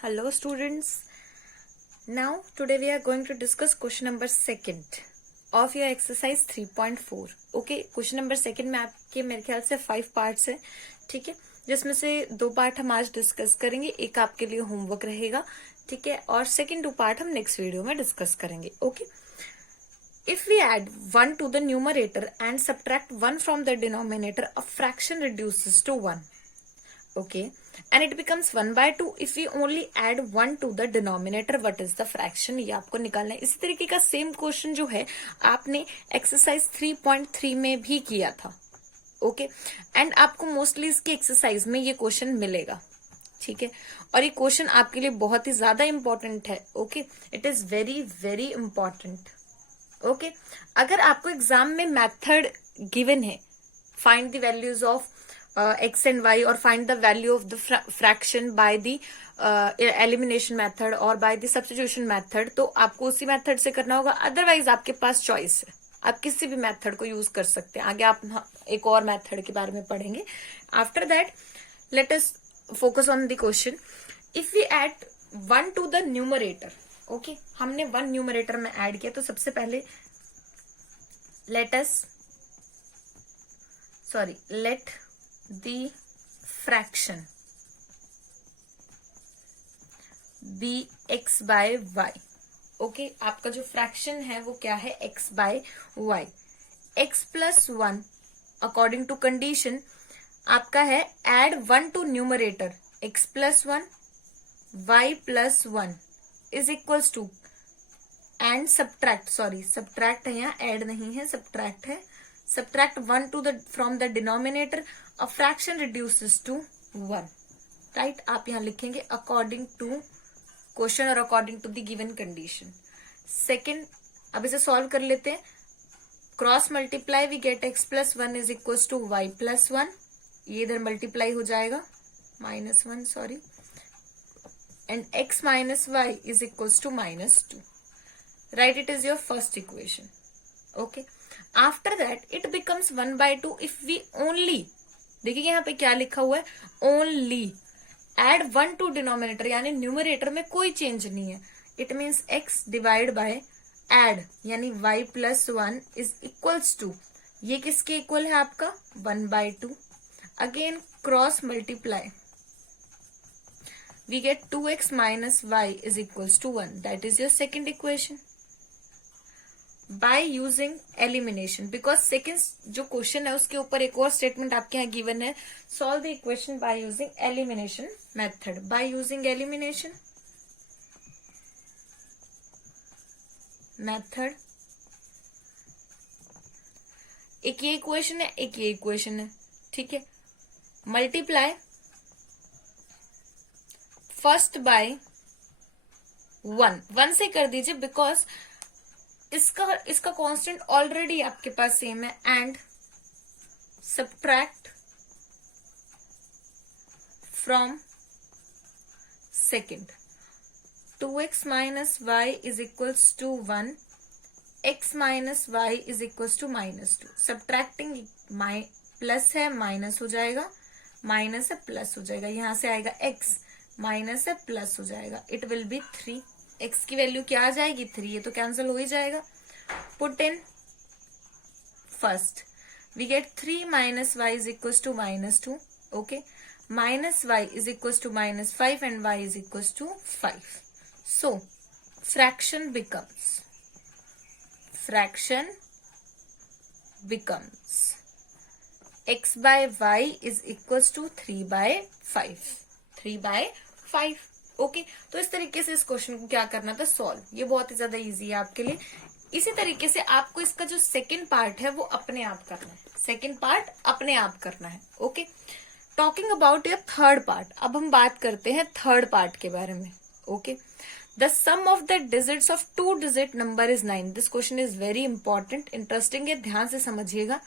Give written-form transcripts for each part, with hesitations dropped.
Hello students. Now today we are going to discuss question number second of your exercise 3.4. Okay, question number second में आपके मेरे ख्याल से 5 parts है, ठीक है, जिसमें से 2 पार्ट हम आज डिस्कस करेंगे, एक आपके लिए होमवर्क रहेगा, ठीक है, और सेकेंड 2 पार्ट हम नेक्स्ट वीडियो में डिस्कस करेंगे. Okay, if we add 1 to the numerator and subtract 1 from the denominator, a fraction reduces to 1. Okay, and it becomes 1/2 if we only add 1 to the denominator. What is the fraction? ये आपको निकालना है. इसी तरीके का same question जो है आपने एक्सरसाइज 3.3 में भी किया था. ओके, एंड आपको मोस्टली इसकी एक्सरसाइज में ये क्वेश्चन मिलेगा, ठीक है, और ये क्वेश्चन आपके लिए बहुत ही ज्यादा इंपॉर्टेंट है. Okay, it is very very important. Okay, अगर आपको एग्जाम में मेथड गिवन है, find the values of x and y or find the value of the fraction by the elimination method or by the substitution method, तो आपको उसी method से करना होगा. अदरवाइज आपके पास चॉइस है, आप किसी भी मेथड को यूज कर सकते हैं. आगे आप एक और मेथड के बारे में पढ़ेंगे. After that let us focus on the question. If we add 1 to the numerator, okay, हमने 1 न्यूमरेटर में ऐड किया, तो सबसे पहले let the fraction be x by y. Okay, आपका जो फ्रैक्शन है वो क्या है? x by y. x plus 1 according to condition आपका है add 1 to numerator. x plus 1 y plus 1 is equals to and subtract है, यहाँ add नहीं है, subtract है. Subtract 1 from the denominator, a fraction reduces to 1. Right? आप यहाँ लिखेंगे according to question और according to the given condition. Second, अब इसे solve कर लेते हैं. Cross multiply we get x plus 1 is equals to y plus 1. ये इधर multiply हो जाएगा, -1 and x minus y is equals to -2. Right? It is your first equation. Okay. After that it becomes 1/2 if we only, देखिए यहाँ पे क्या लिखा हुआ है, only add 1 to denominator, यानी न्यूमरेटर में कोई चेंज नहीं है. It means x divide by add यानी y plus 1 is equals to, ये किसके इक्वल है आपका? 1/2. Again cross multiply we get 2x minus y is equals to 1. That is your second equation. By using elimination, because second जो question है उसके ऊपर एक और स्टेटमेंट आपके यहाँ गिवन है. Solve the equation by using elimination method. By using elimination method, एक ये इक्वेशन है, एक ये इक्वेशन है, ठीक है. मल्टीप्लाई फर्स्ट बाय 1 से कर दीजिए, बिकॉज इसका कांस्टेंट ऑलरेडी आपके पास सेम है. And subtract from second. 2x minus y is equals to 1, x minus y is equals to -2. Subtracting plus है माइनस हो जाएगा, माइनस है प्लस हो जाएगा, यहां से आएगा x, माइनस है प्लस हो जाएगा. It will be 3. x की वैल्यू क्या आ जाएगी? 3. ये तो कैंसिल हो ही जाएगा. Put in first, we get 3 minus y is equals to -2. Okay, minus y is equals to -5 and y is equals to 5. So fraction becomes x by y is equals to 3/5. 3/5. Okay, तो इस तरीके से इस question को क्या करना था? Solve. ये बहुत ही ज्यादा इजी है आपके लिए. इसी तरीके से आपको इसका जो सेकंड पार्ट है वो अपने आप करना है. सेकंड पार्ट अपने आप करना है. Okay, talking about your third part. अब हम बात करते हैं थर्ड पार्ट के बारे में. Okay, the sum of the digits of 2 digit number is 9. This question is very important, interesting है, ध्यान से समझिएगा.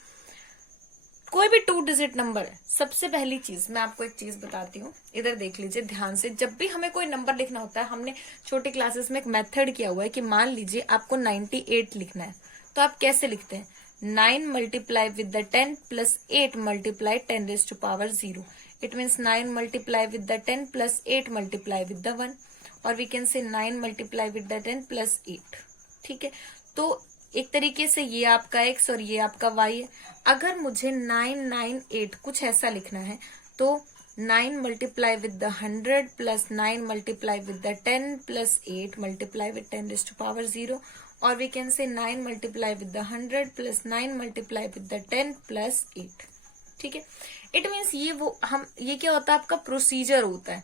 कोई भी 2 डिजिट नंबर है, सबसे पहली चीज मैं आपको एक चीज बताती हूँ, इधर देख लीजिए ध्यान से. जब भी हमें कोई नंबर लिखना होता है, हमने छोटी क्लासेस में एक मेथड किया हुआ है कि मान लीजिए आपको 98 लिखना है, तो आप कैसे लिखते हैं? 9 multiply with the 10 plus 8 multiply 10 raised to power 0. It means 9 multiply with the 10 plus 8 multiply with the 1, और we can say 9 multiply with the 10 plus 8. ठीक है, तो एक तरीके से ये आपका x और ये आपका y है. अगर मुझे 9 9 8 कुछ ऐसा लिखना है तो 9 multiply with the 100 plus 9 multiply with the 10 plus 8 multiply with 10 raised to power 0, or we can say 9 multiply with the 100 plus 9 multiply with the 10 plus 8. ठीक है, इट मीन्स ये क्या होता है, आपका प्रोसीजर होता है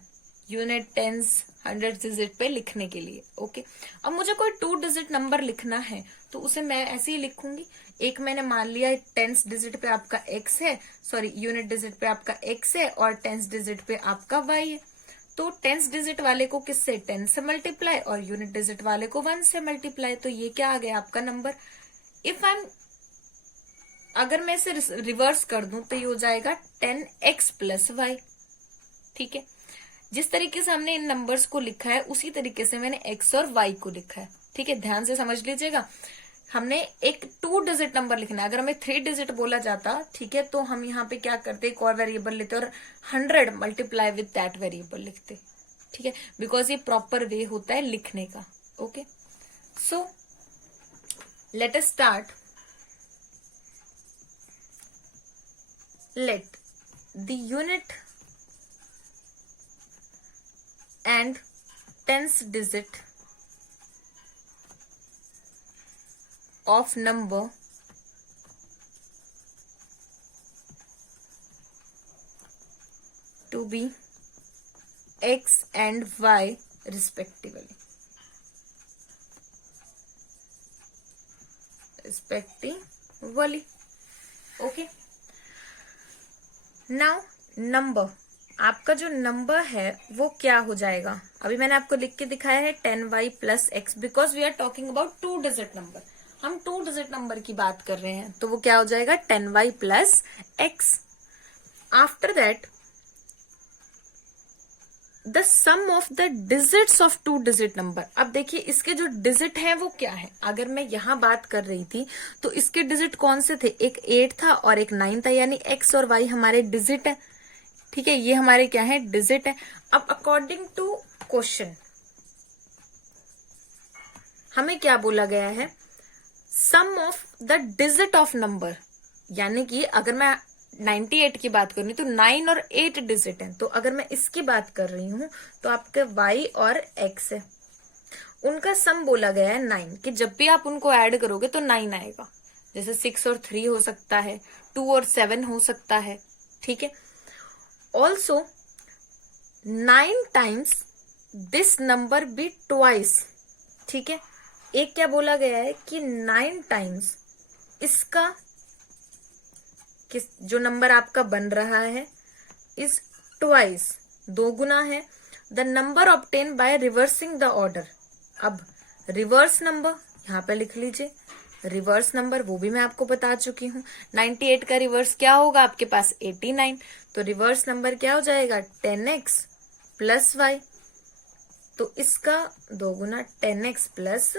यूनिट, टेंस, 100 डिजिट पे लिखने के लिए. ओके, अब मुझे कोई 2 डिजिट नंबर लिखना है तो उसे मैं ऐसे ही लिखूंगी. एक मैंने मान लिया टेंस डिजिट पे आपका x है, सॉरी यूनिट डिजिट पे आपका x है और टेंस डिजिट पे आपका y है. तो टेंस डिजिट वाले को किससे, 10 से मल्टीप्लाई, और यूनिट डिजिट वाले को 1 से मल्टीप्लाई. तो ये क्या आ गया आपका नंबर. अगर मैं इसे रिवर्स कर दूं तो ये हो जाएगा 10x प्लस y. ठीक है, जिस तरीके से हमने इन नंबर्स को लिखा है उसी तरीके से मैंने x और y को लिखा है. ठीक है, ध्यान से समझ लीजिएगा. हमने एक 2 डिजिट नंबर लिखना है. अगर हमें 3 डिजिट बोला जाता, ठीक है, तो हम यहाँ पे क्या करते, एक और वेरिएबल लेते और 100 मल्टीप्लाई विद दैट वेरिएबल लिखते. ठीक है, बिकॉज ये प्रॉपर वे होता है लिखने का. Okay, so let us start. Let the unit and tens digit of number to be x and y respectively. Okay. Now number, आपका जो नंबर है वो क्या हो जाएगा. अभी मैंने आपको लिख के दिखाया है 10y plus x, because we are talking about 2 digit number. हम 2 डिजिट नंबर की बात कर रहे हैं, तो वो क्या हो जाएगा 10y plus x. After that the sum of the digits of 2 digit number. अब देखिए इसके जो डिजिट हैं वो क्या है. अगर मैं यहां बात कर रही थी तो इसके डिजिट कौन से थे, एक 8 था और एक 9 था, यानी x और y हमारे डिजिट है. ठीक है, ये हमारे क्या है, डिजिट है. अब अकॉर्डिंग टू क्वेश्चन हमें क्या बोला गया है, sum of the digit of number. यानी कि अगर मैं 98 की बात करूँ तो 9 और 8 डिजिट है, तो अगर मैं इसकी बात कर रही हूं तो आपके y और x है, उनका सम बोला गया है 9, कि जब भी आप उनको ऐड करोगे तो 9 आएगा. जैसे 6 और 3 हो सकता है, 2 और 7 हो सकता है. ठीक है, also 9 times this number be twice. ठीक है, एक क्या बोला गया है कि 9 टाइम्स इसका जो नंबर आपका बन रहा है इज ट्वाइस, 2 गुना है, the number obtain by reversing the order. अब रिवर्स नंबर यहाँ पे लिख लीजिए. रिवर्स नंबर वो भी मैं आपको बता चुकी हूँ. 98 का रिवर्स क्या होगा, आपके पास 89, तो रिवर्स नंबर क्या हो जाएगा 10x प्लस y. तो इसका 2 गुना 10x प्लस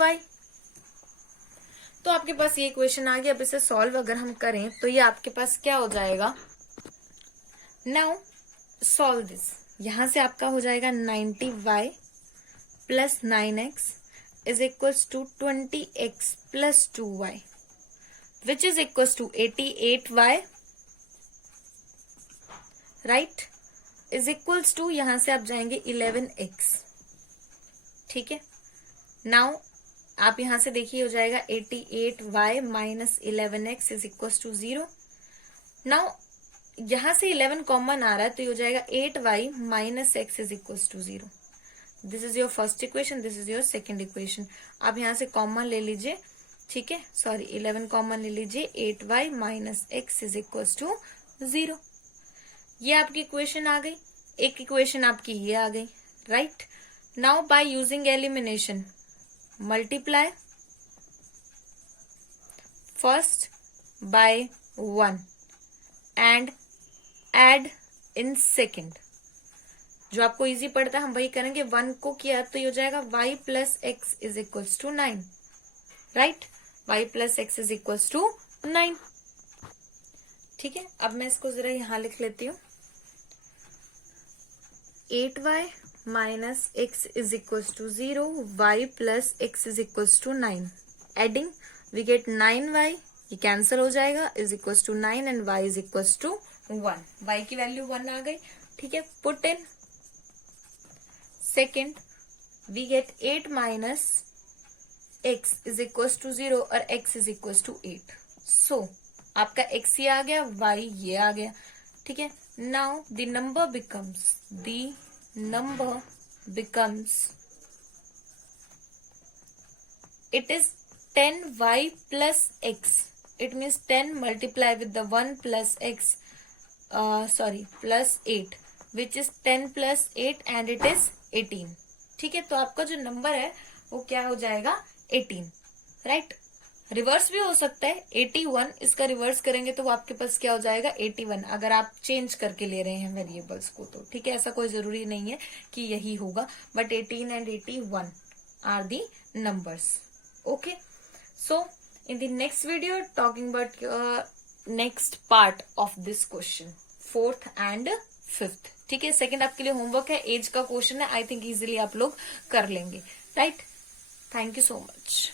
y. तो आपके पास ये क्वेश्चन आ गया. अब इसे सॉल्व अगर हम करें तो ये आपके पास क्या हो जाएगा. Now solve this. यहां से आपका हो जाएगा 90y plus 9x is equals to 20x plus 2y which is equals to 88y, right, is equals to, यहां से आप जाएंगे 11x. ठीक है, नाउ आप यहां से देखिए हो जाएगा 88y minus 11x is equal to 0. Now यहां से 11 कॉमन आ रहा है तो ये हो जाएगा 8y minus x is equal to 0. This is your first equation, this is your second equation. आप यहां से कॉमन ले लीजिए. ठीक है, सॉरी 11 कॉमन ले लीजिए, 8y minus x is equal to 0. ये आपकी इक्वेशन आ गई. एक इक्वेशन आपकी ये आ गई, right. Now by using elimination multiply first by 1 and add in second. जो आपको इजी पड़ता है हम वही करेंगे. 1 को किया तो ये हो जाएगा y plus x is equals to 9, right. y plus x is equals to 9. ठीक है, अब मैं इसको जरा यहां लिख लेती हूँ. 8y minus x is equals to 0, y plus x is equals to 9. Adding, we get 9y, ये कैंसिल हो जाएगा, is equals to 9 and y is equals to 1. y की वैल्यू 1 आ गई, ठीक है. Put in. Second, we get 8 minus x is equals to 0 और x is equals to 8. So, आपका x ये आ गया, y ये आ गया, ठीक है. Now, the number becomes, it is 10y plus x. It means 10 multiply with the 1 plus x, plus 8, which is 10 plus 8 and it is 18. ठीक है, तो आपका जो नंबर है वो क्या हो जाएगा, 18, राइट. रिवर्स भी हो सकता है, 81, इसका रिवर्स करेंगे तो वो आपके पास क्या हो जाएगा, 81, अगर आप चेंज करके ले रहे हैं वेरिएबल्स को तो, ठीक है. ऐसा कोई जरूरी नहीं है कि यही होगा, but 18 and 81 are the numbers. Okay, so in the next video talking about next part of this question, 4th and 5th. ठीक है, सेकंड आपके लिए होमवर्क है, एज का क्वेश्चन है, आई थिंक इजीली आप लोग कर लेंगे, right. Thank you so much.